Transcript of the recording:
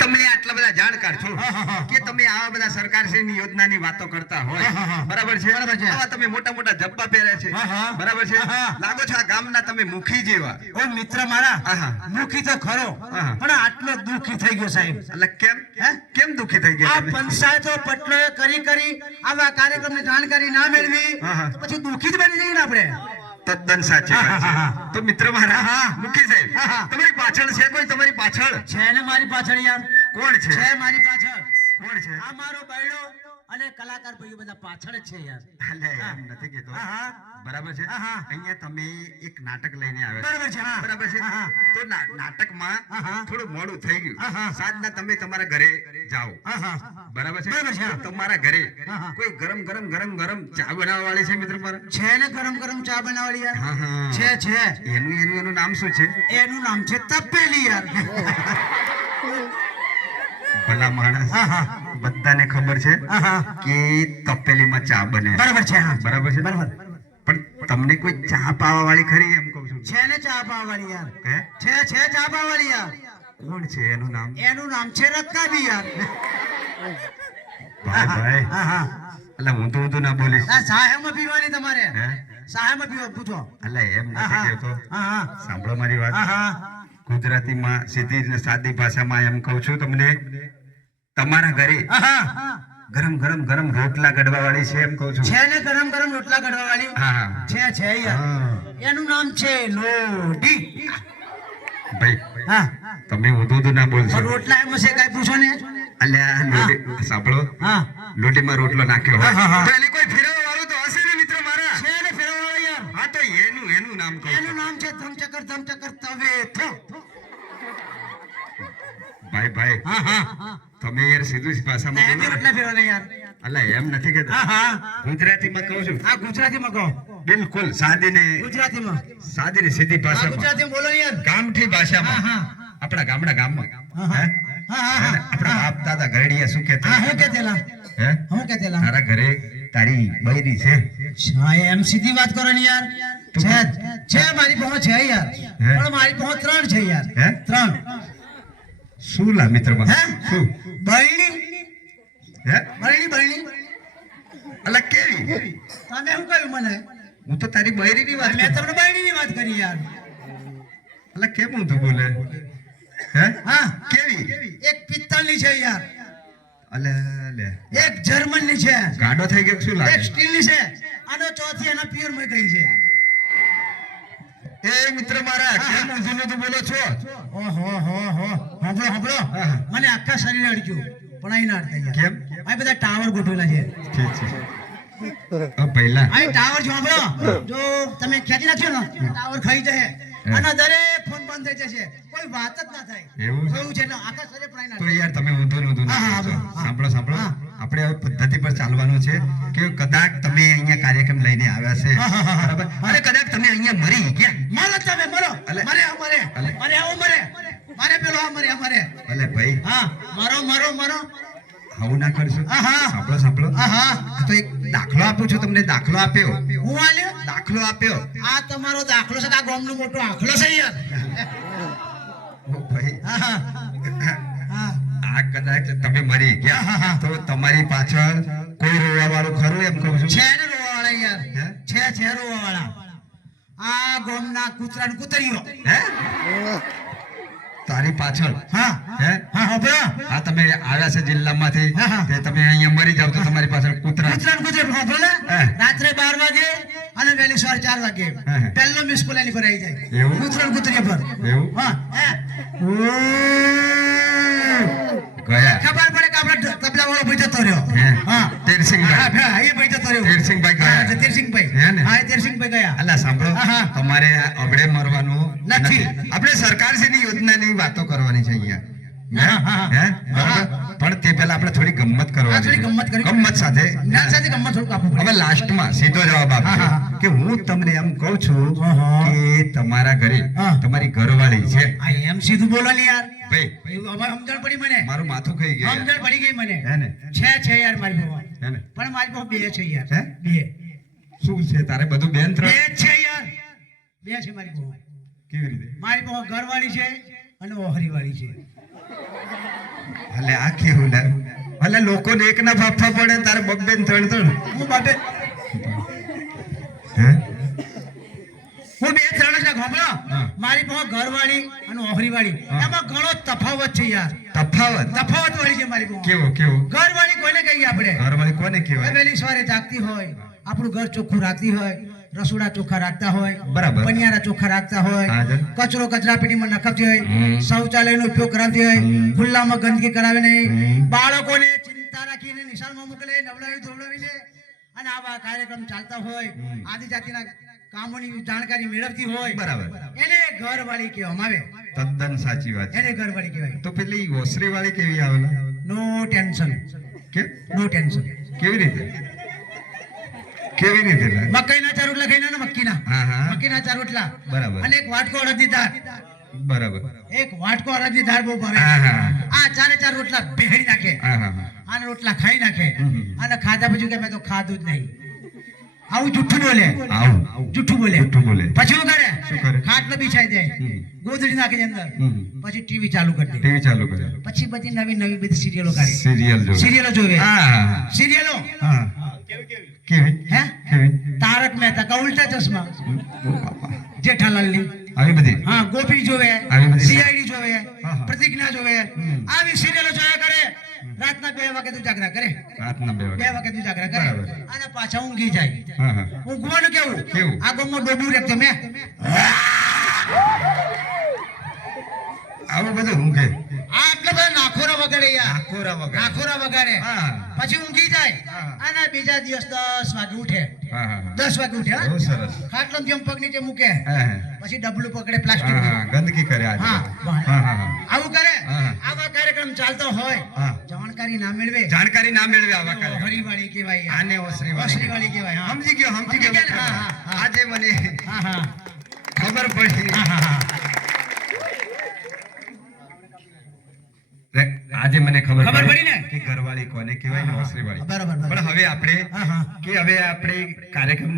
તમને આટલા બધા જાણકાર છો કે તમે આવા બધા સરકારશ્રીની યોજનાની વાતો કરતા હોય, બરાબર છે? આવા તમે મોટા મોટા જબ્બા પહેર્યા છે, બરાબર છે? લાગો છો આ ગામના તમે મુખી જેવા. ઓ મિત્ર મારા, મુખી તો ખરો, પણ આટલો દુખી થઈ ગયો સાહેબ. એટલે કેમ દુખી થઈ ગયા? આ પંચાયતો પટલો કરી કરી આવા કાર્યક્રમની જાણકારી ના મેળવી તો પછી દુખી જ બની જઈએ ને આપણે. તદ્દન સાચી વાત છે. તો મિત્ર મારા, મુખી સાહેબ, તમારી પાછળ છે કોઈ? તમારી પાછળ છે ને મારી પાછળ યાર. કોણ છે? છે મારી પાછળ. કોણ છે? આ મારો બૈડો અને કલાકાર ભાઈઓ બધા પાછળ જ છે યાર. અલે એમ નથી કેતો, બરાબર છે? અહીંયા તમે એક નાટક લઈને આવ્યા, બરાબર છે? બરાબર છે? તો નાટકમાં થોડું મોડું થઈ ગયું. સાંજના તમે તમારા ઘરે જાઓ, બરાબર છે? તમારા ઘરે કોઈ ગરમ ચા બનાવવા વાળી છે મિત્ર મારા? છે ને ગરમ ચા બનાવવાળી યાર. છે. એનું નામ શું છે? એનું નામ છે તપેલી યાર. ભલા માણસ, બધાને ખબર છે કે તપેલીમાં ચા બને, બરાબર છે? બરાબર છે? બરાબર. પણ તમને કોઈ ચા પાવા વાળી ખરી એમ કહું છું? છે ને ચા પાવા વાળી યાર. છે ચા પાવા વાળી યાર. કોણ છે એનું નામ? એનું નામ છે રત્નાબી યાર. ભાઈ એટલે હું ના બોલીશ. આ સાહેબમાં પીવાની તમારે. સાહેબમાં પીવા પૂછો. એટલે એમ નથી કહેતો, સાંભળો મારી વાત. ગુજરાતીમાં સીધી ને સાદી ભાષામાં એમ કહું છું તમને, તમારા ઘરે ગરમ રોટલા ગડવા વાળી છે એમ કહું છું. છે ને ગરમ રોટલા ગડવા વાળી? છે યાર. એનું નામ છે લોઢી. ભાઈ તમે ઊંધું ના બોલશો. રોટલા એમ છે કઈ પૂછો ને. અલ્યા લોઢી સાંભળો, લોઢીમાં રોટલો નાખ્યો હોય તો એને કોઈ ફેરવવા વાળું તો હશે ને મિત્ર મારા? છે ને ફેરવવા વાળો યાર. હા તો એનું નામ કહો. એનું નામ છે ધમચકર તવે. ભાઈ તમે યાર સીધી ભાષામાં બોલો. રોટલા ફેરવાના યાર. અલ્લા એમ નથી કેતો, ગુજરાતીમાં કહું છું. ગુજરાતીમાં કહો. બિલકુલ સાદી ને સીધી ભાષામાં. ગુજરાતીમાં બોલો યાર. ગામઠી ભાષામાં, આપણા ગામમાં આપણા બાપ દાદા ઘરડિયા શું કહેતા? હું કહેતેલા તારા ઘરે તારી બૈરી છે? એમ સીધી વાત કરો ને યાર. છે મારી પાસે છે યાર, પણ મારી પાસે 3 છે યાર. 3. શું લા મિત્ર શું? બૈણી. બૈણી અલા કેવી? તમે શું કહ્યું મને? હું તો તારી બૈરીની વાત. મેં તમને બૈણીની વાત કરી યાર. અલા કેમ ઊંધું બોલે? કેવી? એક પિત્તળની છે યાર. અલે એક જર્મનની છે. ગાડો થઈ ગયો શું લાગે? એક સ્ટીલની છે. આનો ચોથી એના પિયર માં ગઈ છે. એ મિત્ર મારા, કેમ ઊંધું બોલો છો? સાંભળો મને આખા શરીર અડક્યું, પણ અહીં ના અડતા યાર. કેમ? આ બધા ટાવર ગોઠવેલા છે. ઠીક છે. પહેલા અહીં ટાવર સાંભળો, જો તમે ખેંચી નાખ્યો ને ટાવર ખાઈ જાય અને દરેક ફોન બંધ થઈ જશે, કોઈ વાત જ ના થાય. એવું છે આખા શરીર પણ તો યાર તમે ઊંધું સાંભળો. આપણે હવે પદ્ધતિ પર ચાલવાનું છે કે કદાચ તમે અહીંયા કાર્યક્રમ લઈને આવ્યા છે, બરાબર? અને કદાચ તમે અહીંયા મરી ગયા. મારો તમે મરો. મારે પેલો મરે. ભલે ભાઈ. મરો. આવું ના કરશો. સાંભળો. તો એક દાખલો આપું છું તમને. દાખલો આપ્યો. હું આલ્યો? દાખલો આપ્યો. આ તમારો દાખલો છે? આ ગામનો મોટો આખલો છે યાર. ઓ ભાઈ, આ કદાચ તમે મરી ગયા તો તમારી પાછળ કોઈ રોવા વાળું ખરું એમ કહું છું? છે ને રોવા વાળા યાર. છે રોવા વાળા. આ ગામના કૂતરા ને કૂતરીઓ. તારી પાછળ? હા તમે આવ્યા છે જિલ્લામાંથી, તમે અહીંયા મરી જાવ તો તમારી પાછળ કૂતરા રાત્રે 12 વાગે અને વહેલી સવારે 4 વાગે પહેલો મિસ કોલ એની પર આવી જાય. કૂતરા કૂતરી પર ગયા ખબર પડે કે આપણે તબલા વાળો ભાઈ જતો રહ્યો. તેરસિંહભાઈ ગયા. અલા સાંભળો, તમારે અબડે મરવાનું નથી. આપણે સરકારશ્રીની યોજનાની વાતો કરવાની છે અહીંયા. પણ તે પહેલા આપણે થોડી ગમ્મત કરવાની. ગમ્મત સાથે હવે લાસ્ટમાં સીધો જવાબ આપજો કે હું તમને એમ કહું છું કે તમારા ઘરે તમારી ઘરવાળી છે. એમ સીધું બોલો ને યાર. ભાઈ સમજણ પડી મને. મારું માથું ખાઈ ગયું. સમજણ પડી ગઈ મને. છે યાર મારી બહુ. પણ મારી બહુ 2 છે યાર. 2. શું છે તારે? બધું બેન 2 છે યાર. 2 છે મારી બહુ. કેવી રીતે? મારી બહુ ઘરવાળી છે અને ઓહરી વાળી છે. એટલે આ કેવું લે એટલે લોકોને એક ના ફાફા પડે તારે બબ્બે ને ત્રણ હું બાબે હે હું બે ત્રણ જ ખોબળો હા. મારી પાસે ઘરવાળી અને ઓહરીવાળી હા. એમાં ઘણો તફાવત છે યાર તફાવત વાળી છે મારી પાસે કેવો ઘરવાળી કોને કહીએ આપણે ઘરવાળી કોને કહેવાય વહેલી સવારે જાગતી હોય આપણું ઘર ચોખ્ખું રાખતી હોય રસોડા ચોખ્ખા રાખતા હોય બરાબર. પનિયારા ચોખ્ખા રાખતા હોય હા, જી. કચરો કચરાપેટીમાં નખાવતી હોય હમ. શૌચાલયનો ઉપયોગ કરાવતી હોય ખુલ્લામાં ગંદકી કરાવે નહીં હમ. બાળકોને ચિંતા રાખીને નિશાળમાં મોકલે નવડાવી ધોવડાવીને અને આવા કાર્યક્રમ ચાલતા હોય આદિજાતિના કામોની જાણકારી મેળવતી હોય બરાબર. એને ઘરવાળી કહેવામાં આવે તદ્દન સાચી વાત છે. એને ઘરવાળી કહેવાય તો પેલી ઓસરી વાળી કેવી આવેલા નો ટેન્શન કે નો ટેન્શન કેવી રીતે લે? મકાઈના ચાર રોટલા ખાઈને ને મક્કીના હા, હા. મક્કીના ચાર રોટલા બરાબર. અને એક વાટકો અડદની દાળ બરાબર એક વાટકો અડદની દાળ બહુ ભાવે હા, હા. આ ચારે ચાર રોટલા બેહડી નાખે હા. આને રોટલા ખાઈ નાખે હમ. અને ખાધા પછી કે મેં તો ખાધું જ નહીં આવું જુઠ્ઠું બોલે આવું જુઠ્ઠું બોલે પછી શું શું કરે? કરે ખાટલો બિછાઈ દે હમ. ગોદડી નાખે છે અંદર હમ. પછી ટીવી ચાલુ કરી દે ટીવી ચાલુ કરે પછી બધી નવી બધી સિરિયલો કાઢે સિરિયલ જો સિરિયલો જોવે હા સિરિયલો હા કેવી હે કેવી તારક મહેતા કા ઉલ્ટા ચશ્મા ઓ બાપા. જેઠાલાલની આવી બધી હા ગોપી જોવે આવી બધી સીઆઈડી જોવે હા. પ્રતિજ્ઞા જોવે આવી સિરિયલો જોયા કરે રાતના 2 વાગે ઉજાગરા કરે રાતના 2 2 વાગે વાગે ઉજાગરા કરે બરાબર. અને પાછા ઊંઘી જાય હા ઊંઘવાનું કેવું કેવું? આ ગમો ડોબું રે તમે આવું બધું ઊંઘે આટલા બધા નાખોરા વગાડે યાર આખોરા વગર નાખોરા વગાડે હા. પછી ઊંઘી જાય હા. અને બીજા દિવસ 10 વાગે ઉઠે હા 10 વાગે ઉઠે હા? બહુ સરસ ખાટલો જેમ પગ નીચે મૂકે હા પછી ડબલું પકડે પ્લાસ્ટિક હા ગંદકી કરે આજે હા. હા આવું કરે હા. આવા કાર્યક્રમ ચાલતો હોય હા. જાણકારી ના મેળવે જાણકારી ના મેળવે આવા કરે હરીવાળી કહેવાય યાર. આને ઓસરી ઓસરીવાળી કહેવાય હા. સમજી ગયો સમજી ગયા ને? હા, હા. આજે મને હા હા ખબર પડી હા હા આજે મને ખબર ખબર પડી ને? કે ઘરવાળી કોને કહેવાય ને ઓસરી વાળી બરાબર પણ હવે આપણે હા હા કે હવે આપણે કાર્યક્રમ